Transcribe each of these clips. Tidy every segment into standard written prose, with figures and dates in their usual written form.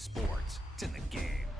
Sports. It's in the game.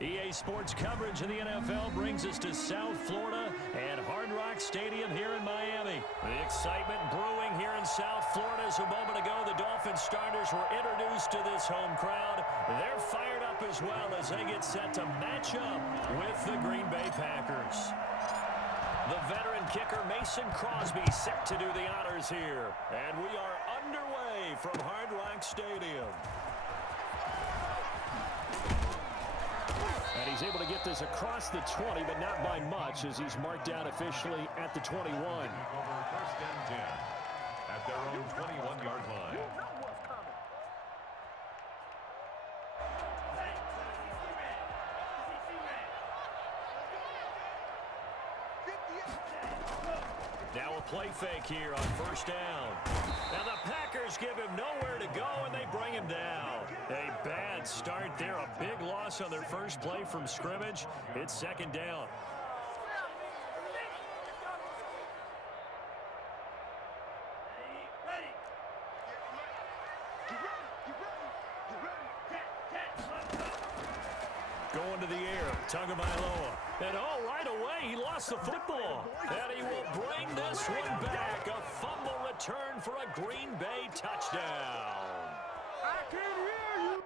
EA Sports coverage of the NFL brings us to South Florida and Hard Rock Stadium here in Miami. The excitement brewing here in South Florida as a moment ago the Dolphins starters were introduced to this home crowd. They're fired up as well as they get set to match up with the Green Bay Packers. The veteran kicker Mason Crosby set to do the honors here. And we are underway from Hard Rock Stadium. And he's able to get this across the 20, but not by much as he's marked down officially at the 21. First and 10. at their own 21-yard line. Now a play fake here on first down. Now the Packers give him nowhere to go, and they bring him down. A bad start there. A big loss on their first play from scrimmage. It's second down. Going to the air, Tagovailoa. And oh, right away, he lost the football. And he will bring this one back. A fumble return for a Green Bay touchdown. I can hear you.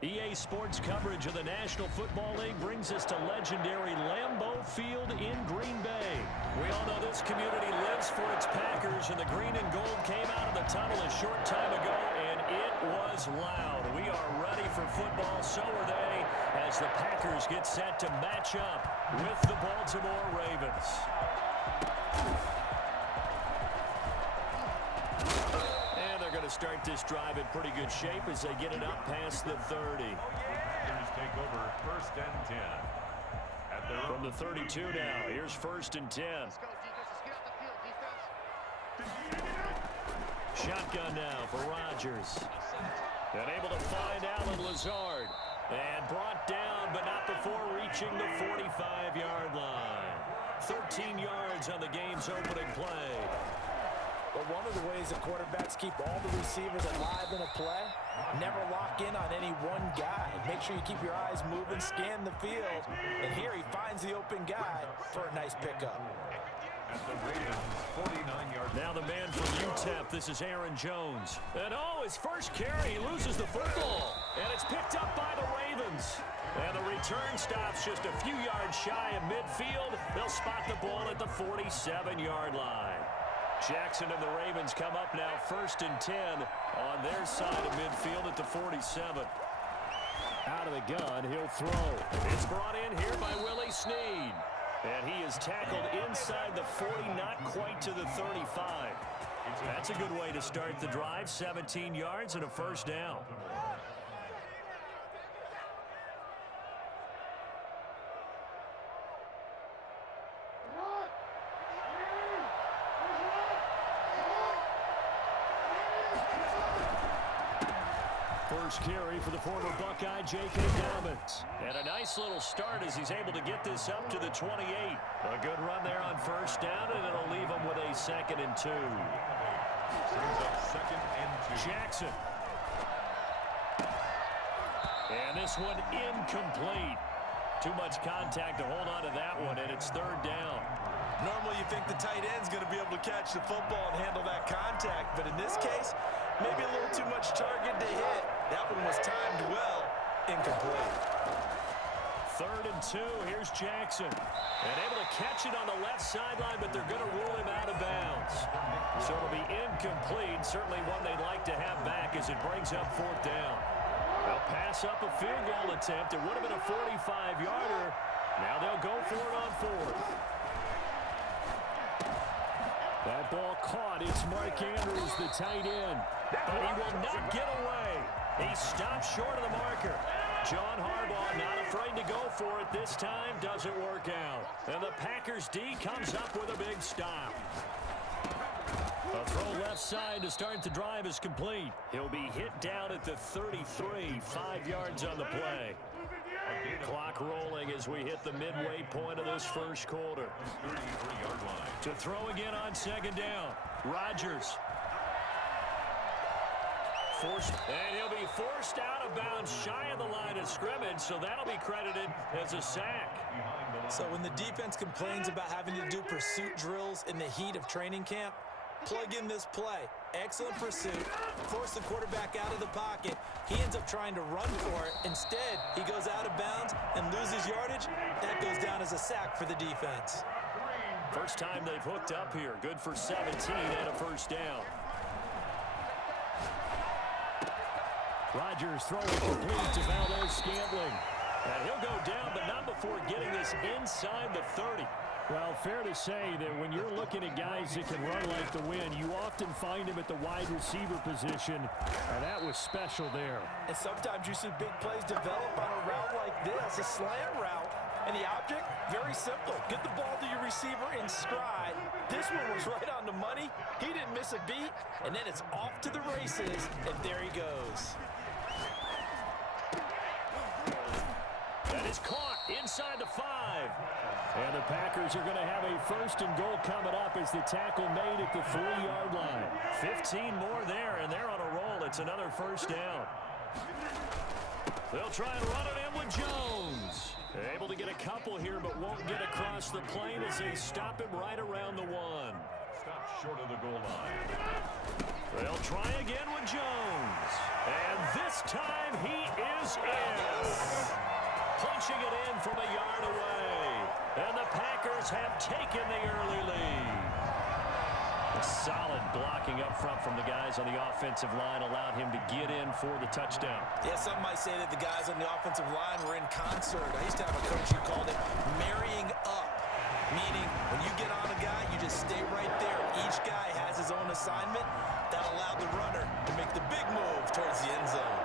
EA Sports coverage of the National Football League brings us to legendary Lambeau Field in Green Bay. We all know this community lives for its Packers, and the green and gold came out of the tunnel a short time ago, and it was loud. We are ready for football, so are they, as the Packers get set to match up with the Baltimore Ravens. Start this drive in pretty good shape as they get it up past the 30. Here's take over first and 10. From the 32 now, here's first and 10. Let's go, defense. Let's get out the field, defense. Shotgun now for Rodgers. And able to find Allen Lazard. And brought down, but not before reaching the 45-yard line. 13 yards on the game's opening play. But one of the ways that quarterbacks keep all the receivers alive in a play, never lock in on any one guy. Make sure you keep your eyes moving, scan the field, and here he finds the open guy for a nice pickup. At the Ravens, 49-yard. Now the man from UTEP, this is Aaron Jones. And oh, his first carry, he loses the football. And it's picked up by the Ravens. And the return stops just a few yards shy of midfield. They'll spot the ball at the 47-yard line. Jackson and the Ravens come up now first and 10 on their side of midfield at the 47. Out of the gun, he'll throw. It's brought in here by Willie Snead. And he is tackled inside the 40, not quite to the 35. That's a good way to start the drive, 17 yards and a first down. First carry for the former Buckeye, J.K. Dobbins. And a nice little start as he's able to get this up to the 28. A good run there on first down, and it'll leave him with a 2nd and 2. Brings up 2nd and 2. Jackson. And this one incomplete. Too much contact to hold on to that one, and it's 3rd down. Normally you think the tight end's going to be able to catch the football and handle that contact, but in this case, maybe a little too much target to hit. That one was timed well, incomplete. 3rd and 2, here's Jackson. And able to catch it on the left sideline, but they're going to rule him out of bounds. So it'll be incomplete, certainly one they'd like to have back as it brings up 4th down. They'll pass up a field goal attempt. It would have been a 45-yarder. Now they'll go for it on 4th. That ball caught. It's Mark Andrews, the tight end. But he will not get away. He stops short of the marker. John Harbaugh not afraid to go for it this time. Doesn't work out. And the Packers D comes up with a big stop. A throw left side to start the drive is complete. He'll be hit down at the 33, 5 yards on the play. Clock rolling as we hit the midway point of this first quarter. 33-yard line. To throw again on second down. Rodgers. And he'll be forced out of bounds shy of the line of scrimmage, so that'll be credited as a sack. So when the defense complains about having to do pursuit drills in the heat of training camp, plug in this play. Excellent pursuit. Force the quarterback out of the pocket. He ends up trying to run for it. Instead, he goes out of bounds and loses yardage. That goes down as a sack for the defense. First time they've hooked up here. Good for 17 and a first down. Rodgers throwing complete to Valdez-Scantling. And he'll go down, but not before getting this inside the 30. Well, fair to say that when you're looking at guys that can run like the wind, you often find him at the wide receiver position, and that was special there. And sometimes you see big plays develop on a route like this, a slant route. And the object, very simple. Get the ball to your receiver in stride. This one was right on the money. He didn't miss a beat. And then it's off to the races, and there he goes. That is caught inside the 5. And the Packers are going to have a first and goal coming up as the tackle made at the 3-yard line. 15 more there, and they're on a roll. It's another first down. They'll try and run it in with Jones. Able to get a couple here, but won't get across the plane as they stop him right around the 1. Stop short of the goal line. They'll try again with Jones. And this time he is in. Punching it in from a yard away. And the Packers have taken the early lead. A solid blocking up front from the guys on the offensive line allowed him to get in for the touchdown. Yeah, some might say that the guys on the offensive line were in concert. I used to have a coach who called it marrying up, meaning when you get on a guy, you just stay right there. Each guy has his own assignment. That allowed the runner to make the big move towards the end zone.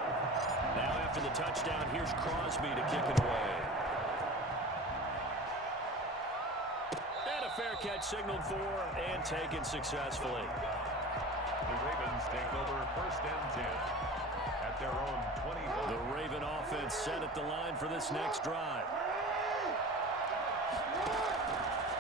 Now after the touchdown, here's Crosby to kick it away. Fair catch signaled for and taken successfully. The Ravens take over first and 10 at their own 20. The Raven offense set at the line for this next drive.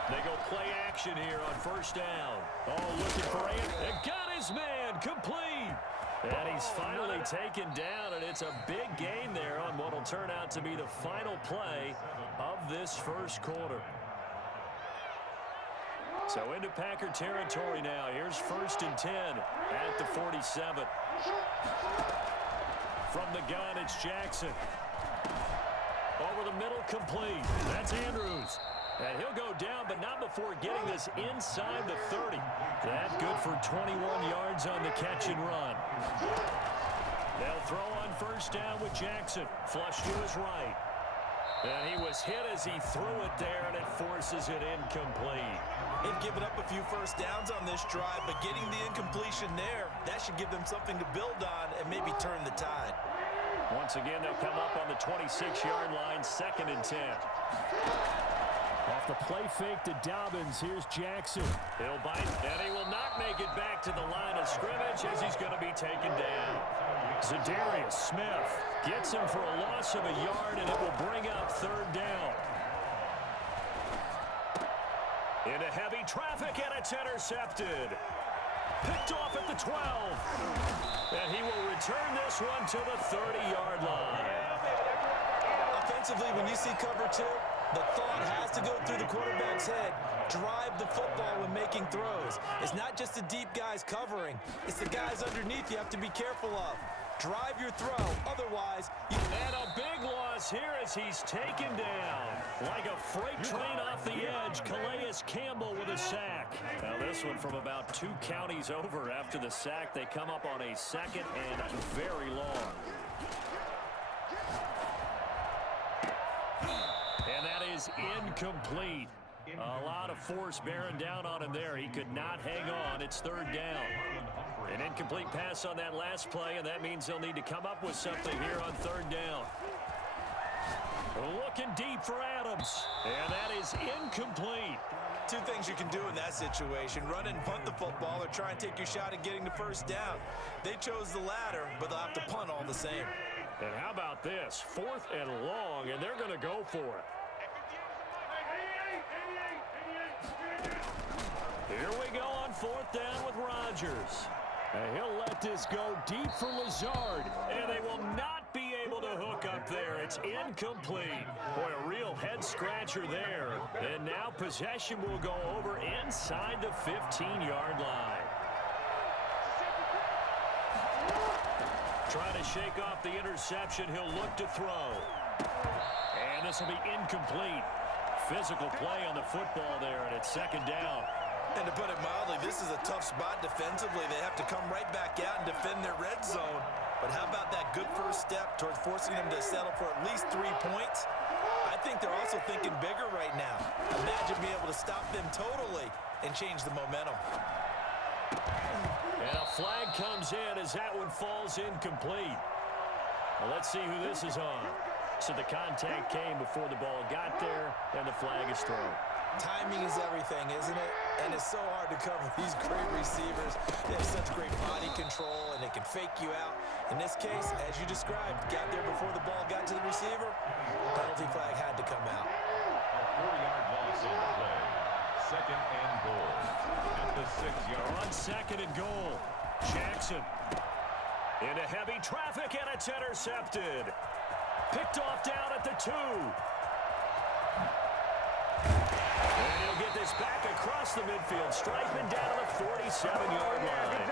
They go play action here on first down. Oh, looking for it. And got his man complete. And he's finally taken down, and it's a big gain there on what will turn out to be the final play of this first quarter. So into Packer territory now. Here's first and 10 at the 47. From the gun, it's Jackson. Over the middle, complete. That's Andrews. And he'll go down, but not before getting this inside the 30. That good for 21 yards on the catch and run. They'll throw on first down with Jackson. Flush to his right. And he was hit as he threw it there, and it forces it incomplete. They've given up a few first downs on this drive, but getting the incompletion there, that should give them something to build on and maybe turn the tide. Once again, they'll come up on the 26-yard line, second and 10. Off the play fake to Dobbins, here's Jackson. He'll bite, and he will not make it back to the line of scrimmage as he's going to be taken down. Zadarius Smith gets him for a loss of a yard, and it will bring up third down. Into heavy traffic, and it's intercepted. Picked off at the 12. And he will return this one to the 30-yard line. Offensively, when you see cover 2, the thought has to go through the quarterback's head. Drive the football when making throws. It's not just the deep guys covering. It's the guys underneath you have to be careful of. Drive your throw. Otherwise, you... And a big loss here as he's taken down. Like a freight train off the edge, Calais Campbell with a sack. Now this one from about 2 counties over after the sack. They come up on a second and very long. And that is incomplete. A lot of force bearing down on him there. He could not hang on. It's third down. An incomplete pass on that last play, and that means they'll need to come up with something here on third down. Looking deep for Adams, and that is incomplete. 2 things you can do in that situation. Run and punt the football or try and take your shot at getting the first down. They chose the latter, but they'll have to punt all the same. And how about this? 4th and long, and they're going to go for it. Here we go on 4th down with Rodgers. And he'll let this go deep for Lazard. And they will not be able to hook up there. It's incomplete. Boy, a real head-scratcher there. And now possession will go over inside the 15-yard line. Trying to shake off the interception. He'll look to throw. And this will be incomplete. Physical play on the football there, and it's 2nd down. And to put it mildly, this is a tough spot defensively. They have to come right back out and defend their red zone. But how about that good first step towards forcing them to settle for at least 3 points? I think they're also thinking bigger right now. Imagine being able to stop them totally and change the momentum. And a flag comes in as that one falls incomplete. Well, let's see who this is on. So the contact came before the ball got there, and the flag is thrown. Timing is everything, isn't it? And it's so hard to cover these great receivers. They have such great body control, and they can fake you out. In this case, as you described, got there before the ball got to the receiver. Penalty flag had to come out. A 4-yard loss on the play. 2nd and goal. At the 6-yard. On 2nd and goal. Jackson into heavy traffic, and it's intercepted. Picked off down at the 2. And he'll get this back across the midfield stripe and down to the 47-yard line.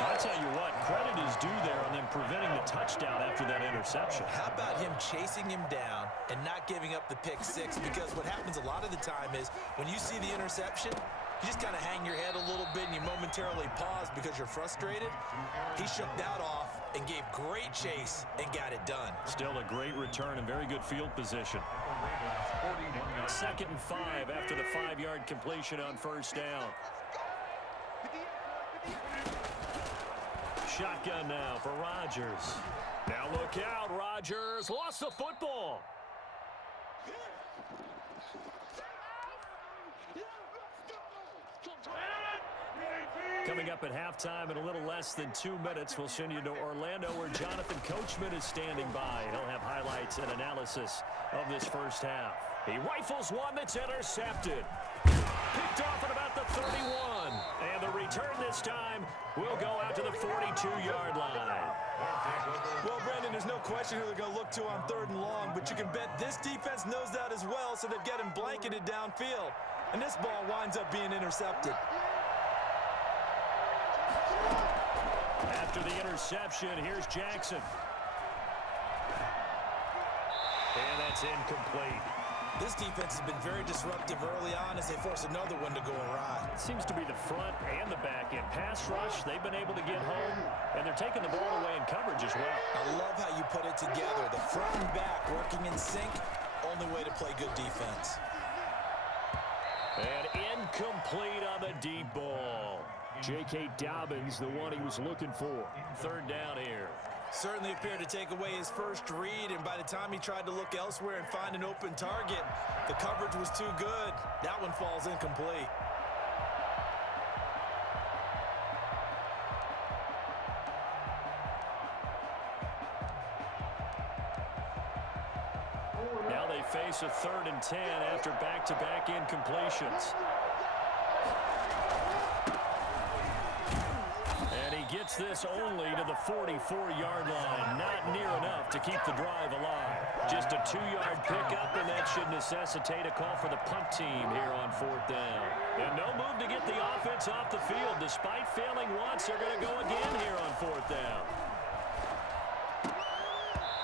I'll tell you what, credit is due there on them preventing the touchdown after that interception. How about him chasing him down and not giving up the pick 6? Because what happens a lot of the time is when you see the interception, you just kind of hang your head a little bit and you momentarily pause because you're frustrated. He shook that off and gave great chase and got it done. Still a great return and very good field position. 2nd and 5 after the 5-yard completion on 1st down. Shotgun now for Rodgers. Now look out, Rodgers lost the football. Coming up at halftime in a little less than 2 minutes, we'll send you to Orlando where Jonathan Coachman is standing by. He'll have highlights and analysis of this first half. He rifles one that's intercepted. Picked off at about the 31. And the return this time will go out to the 42-yard line. Well, Brendan, there's no question who they're going to look to on 3rd and long, but you can bet this defense knows that as well, so they've got him blanketed downfield. And this ball winds up being intercepted. After the interception, here's Jackson. And that's incomplete. This defense has been very disruptive early on as they force another one to go awry. It seems to be the front and the back end. Pass rush, they've been able to get home, and they're taking the ball away in coverage as well. I love how you put it together. The front and back working in sync, only way to play good defense. And incomplete on the deep ball. J.K. Dobbins, the one he was looking for. 3rd down here. Certainly appeared to take away his first read, and by the time he tried to look elsewhere and find an open target, the coverage was too good. That one falls incomplete. Now they face a 3rd and 10 after back-to-back incompletions. Gets this only to the 44-yard line. Not near enough to keep the drive alive. Just a 2-yard pickup, and that should necessitate a call for the punt team here on 4th down. And no move to get the offense off the field. Despite failing once, they're going to go again here on 4th down.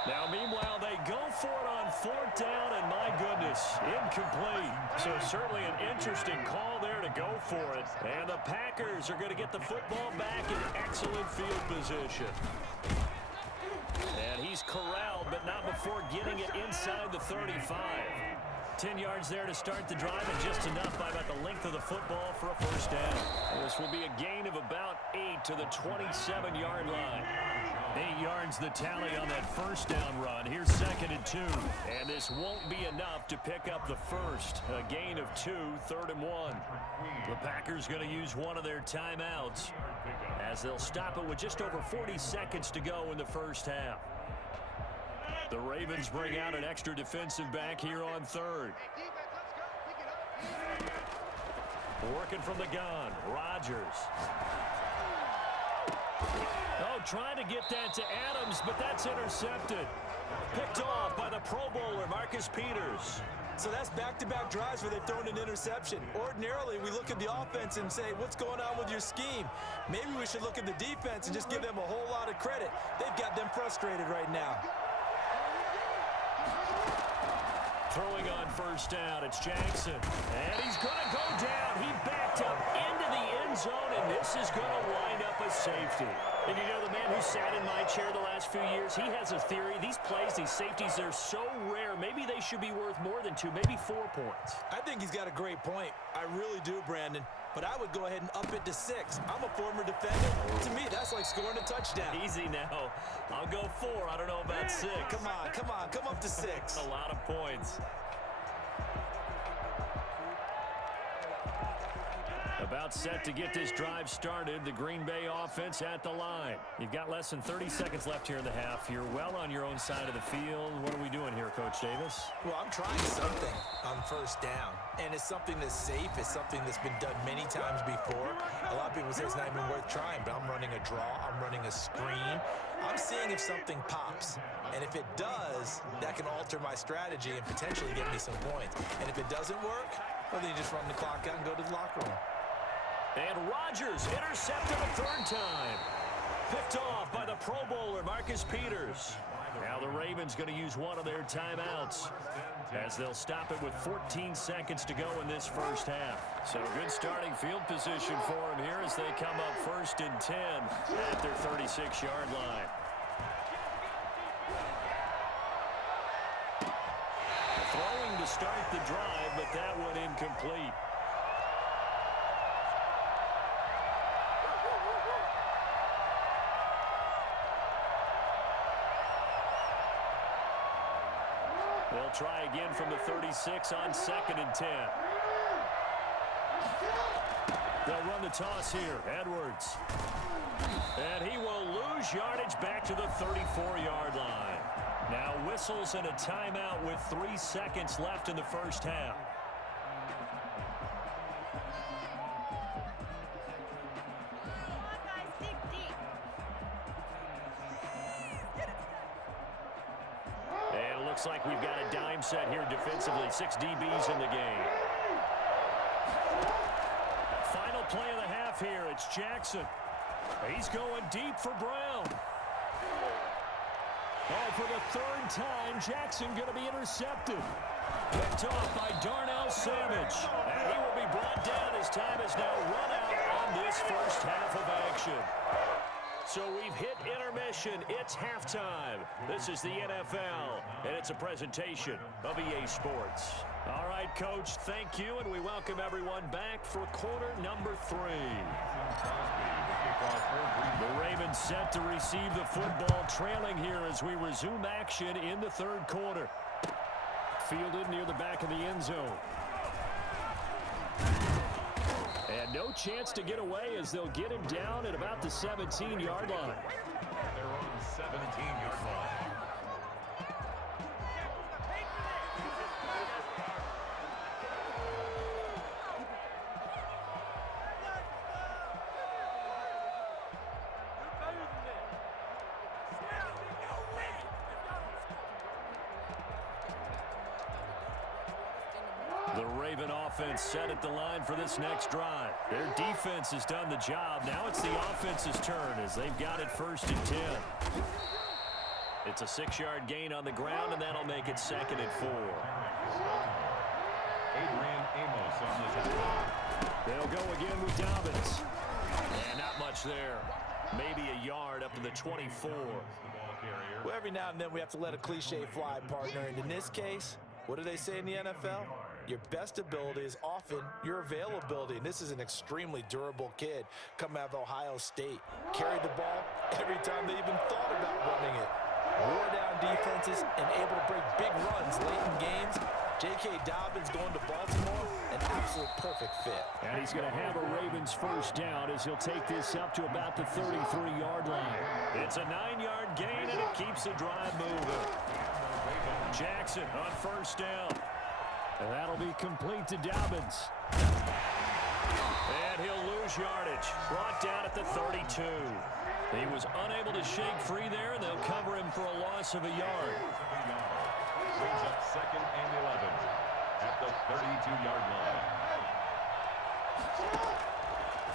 Now, meanwhile, they go for it on 4th down, and my goodness, incomplete. So certainly an interesting call there to go for it. And the Packers are going to get the football back in excellent field position. And he's corralled, but not before getting it inside the 35. 10 yards there to start the drive, and just enough by about the length of the football for a first down. This will be a gain of about 8 to the 27-yard line. 8 yards the tally on that first down run. Here's 2nd and 2. And this won't be enough to pick up the first. A gain of 2, 3rd and 1. The Packers going to use one of their timeouts as they'll stop it with just over 40 seconds to go in the first half. The Ravens bring out an extra defensive back here on 3rd. Working from the gun, Rodgers. Oh, trying to get that to Adams, but that's intercepted. Picked off by the Pro Bowler, Marcus Peters. So that's back-to-back drives where they've thrown an interception. Ordinarily, we look at the offense and say, what's going on with your scheme? Maybe we should look at the defense and just give them a whole lot of credit. They've got them frustrated right now. Throwing on first down, it's Jackson. And he's going to go down. He backed up into the end zone, and this is going to wind up a safety. And you know, the man who sat in my chair the last few years, he has a theory. These plays, these safeties, they're so rare. Maybe they should be worth more than 2, maybe 4 points. I think he's got a great point. I really do, Brandon. But I would go ahead and up it to 6. I'm a former defender. To me, that's like scoring a touchdown. Easy now. I'll go 4. I don't know about 6. Come on, come on. Come up to 6. A lot of points. About set to get this drive started. The Green Bay offense at the line. You've got less than 30 seconds left here in the half. You're well on your own side of the field. What are we doing here, Coach Davis? Well, I'm trying something on first down. And it's something that's safe. It's something that's been done many times before. A lot of people say it's not even worth trying, but I'm running a draw. I'm running a screen. I'm seeing if something pops. And if it does, that can alter my strategy and potentially get me some points. And if it doesn't work, well, then you just run the clock out and go to the locker room. And Rodgers intercepted a 3rd time. Picked off by the Pro Bowler, Marcus Peters. Now the Ravens going to use one of their timeouts as they'll stop it with 14 seconds to go in this first half. So good starting field position for them here as they come up 1st and 10 at their 36-yard line. Throwing to start the drive, but that one incomplete. They'll try again from the 36 on 2nd and 10. They'll run the toss here. Edwards. And he will lose yardage back to the 34-yard line. Now whistles and a timeout with 3 seconds left in the first half. Looks like we've got a dime set here defensively. 6 DBs in the game. Final play of the half here. It's Jackson. He's going deep for Brown. Oh, for the 3rd time, Jackson going to be intercepted. Picked off by Darnell Savage. And he will be brought down. His time is now run out on this first half of action. So we've hit intermission. It's halftime. This is the NFL, and it's a presentation of EA Sports. All right, Coach, thank you, and we welcome everyone back for quarter number 3. The Ravens set to receive the football, trailing here as we resume action in the 3rd quarter. Fielded near the back of the end zone. And no chance to get away as they'll get him down at about the 17-yard line. Their own 17-yard line. The Raven offense set at the line for this next drive. Their defense has done the job. Now it's the offense's turn as they've got it 1st and 10. It's a 6-yard gain on the ground, and that'll make it 2nd and 4. Adrian Amos on the top. They'll go again with Dobbins. And not much there. Maybe a yard up to the 24. Well, every now and then we have to let a cliche fly, partner. And in this case, what do they say in the NFL? your best ability is often your availability. And this is an extremely durable kid coming out of Ohio State. Carried the ball every time they even thought about running it. Wore down defenses and able to break big runs late in games. J.K. Dobbins going to Baltimore, an absolute perfect fit. And he's going to have a Ravens first down as he'll take this up to about the 33-yard line. It's a 9-yard gain, and it keeps the drive moving. Jackson on first down. And that'll be complete to Dobbins. And he'll lose yardage. Brought down at the 32. He was unable to shake free there, and they'll cover him for a loss of a yard. Brings up 2nd and 11 at the 32-yard line.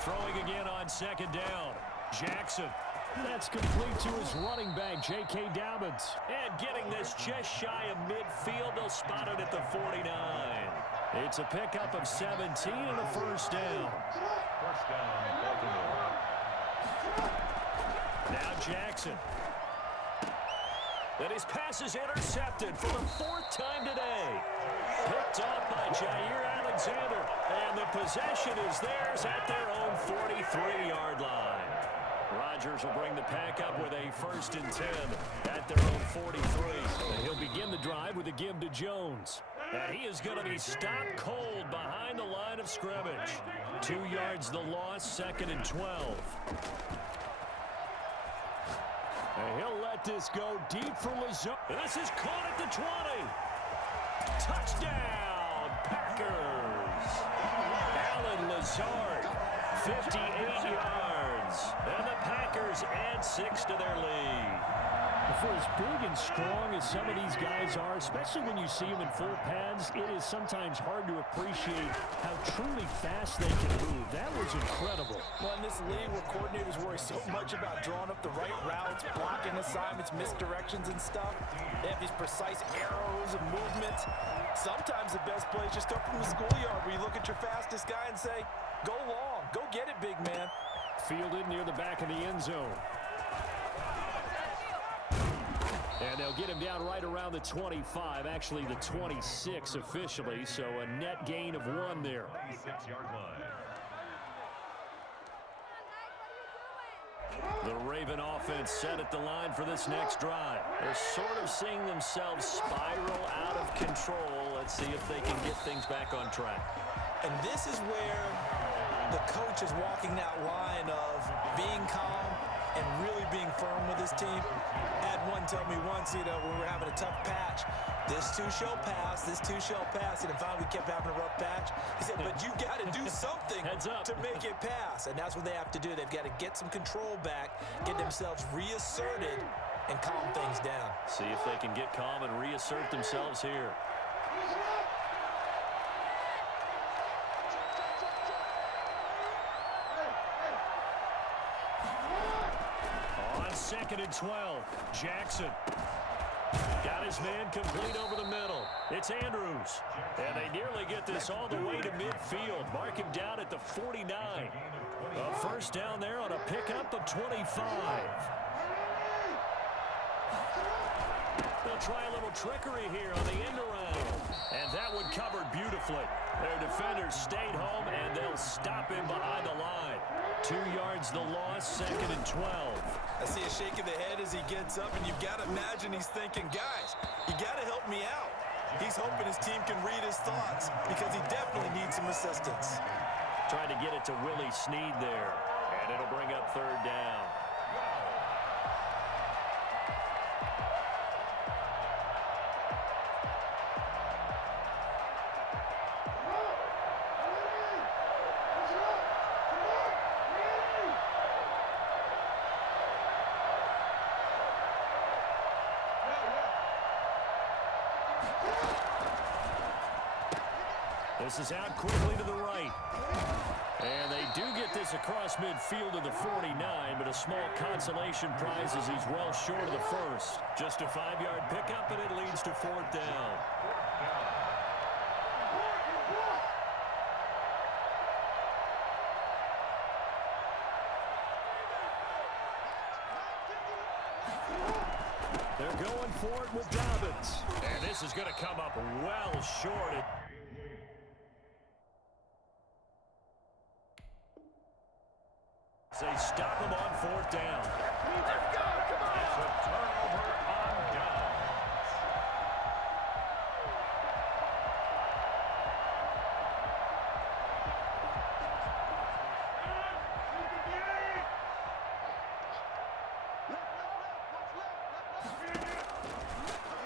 Throwing again on 2nd down. Jackson. That's complete to his running back, J.K. Dobbins. And getting this just shy of midfield, they'll spot it at the 49. It's a pickup of 17 and a first down. First down, Baltimore. Now Jackson. And his pass is intercepted for the 4th time today. Picked up by Jair Alexander. And the possession is theirs at their own 43-yard line. Rodgers will bring the pack up with a 1st and 10 at their own 43. And he'll begin the drive with a give to Jones. And he is going to be stopped cold behind the line of scrimmage. 2 yards the loss, 2nd and 12. And he'll let this go deep for Lazard. This is caught at the 20. Touchdown, Packers. Alan Lazard, 58 yards. And the Packers add 6 to their lead. For as big and strong as some of these guys are, especially when you see them in full pads, it is sometimes hard to appreciate how truly fast they can move. That was incredible. Well, in this league where coordinators worry so much about drawing up the right routes, blocking assignments, misdirections and stuff, they have these precise arrows and movements. Sometimes the best play is just up from the schoolyard where you look at your fastest guy and say, go long, go get it, big man. Fielded near the back of the end zone. And they'll get him down right around the 25, actually the 26 officially, so a net gain of 1 there. 26-yard line. The Raven offense set at the line for this next drive. They're sort of seeing themselves spiral out of control. Let's see if they can get things back on track. And this is where the coach is walking that line of being calm and really being firm with his team. I had one tell me once, when we were having a tough patch, this too shall pass, this too shall pass. And finally we kept having a rough patch. He said, but you got to do something to make it pass. And that's what they have to do. They've got to get some control back, get themselves reasserted, and calm things down. See if they can get calm and reassert themselves here. On 2nd and 12, Jackson. Got his man complete over the middle. It's Andrews. And they nearly get this all the way to midfield. Mark him down at the 49. A first down there on a pickup of 25. They'll try a little trickery here on the end around. And that one covered beautifully. Their defenders stayed home, and they'll stop him behind the line. 2 yards the loss, 2nd and 12. I see a shake of the head as he gets up, and you've got to imagine he's thinking, guys, you got to help me out. He's hoping his team can read his thoughts because he definitely needs some assistance. Trying to get it to Willie Snead there, and it'll bring up 3rd down. This is out quickly to the right. And they do get this across midfield to the 49, but a small consolation prize as he's well short of the first. Just a 5-yard pickup, and it leads to 4th down. They're going for it with Dobbins. And this is going to come up well short. They stop him on 4th down. Let's go, come on! It's a turnover on downs.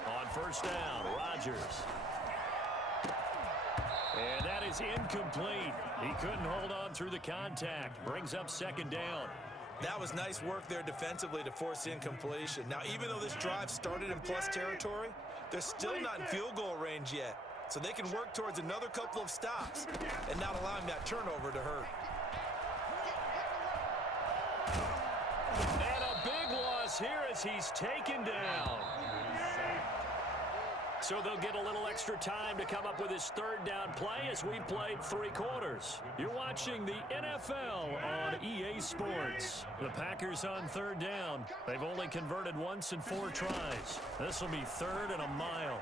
On 1st down, Rodgers. And that is incomplete. He couldn't hold on through the contact. Brings up 2nd down. That was nice work there defensively to force incompletion. Now, even though this drive started in plus territory, they're still not in field goal range yet. So they can work towards another couple of stops and not allowing that turnover to hurt. And a big loss here as he's taken down. So they'll get a little extra time to come up with his 3rd down play as we played 3 quarters. You're watching the NFL on EA Sports. The Packers on 3rd down. They've only converted once in 4 tries. This will be 3rd and a mile.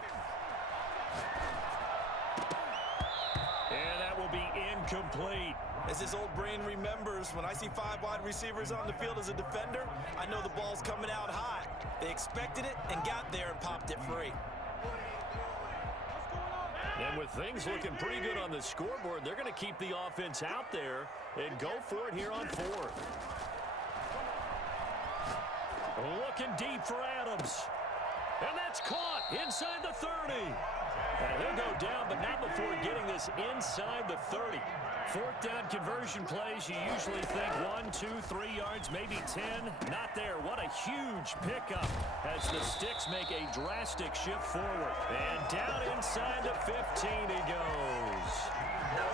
And that will be incomplete. As his old brain remembers, when I see 5 wide receivers on the field as a defender, I know the ball's coming out hot. They expected it and got there and popped it free. And with things looking pretty good on the scoreboard, they're going to keep the offense out there and go for it here on 4th. Looking deep for Adams. And that's caught inside the 30. And he'll go down, but not before getting this inside the 30. 4th down conversion plays, you usually think 1, 2, 3 yards, maybe 10. Not there. What a huge pickup as the Sticks make a drastic shift forward. And down inside the 15 he goes.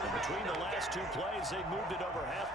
And between the last 2 plays, they've moved it over half.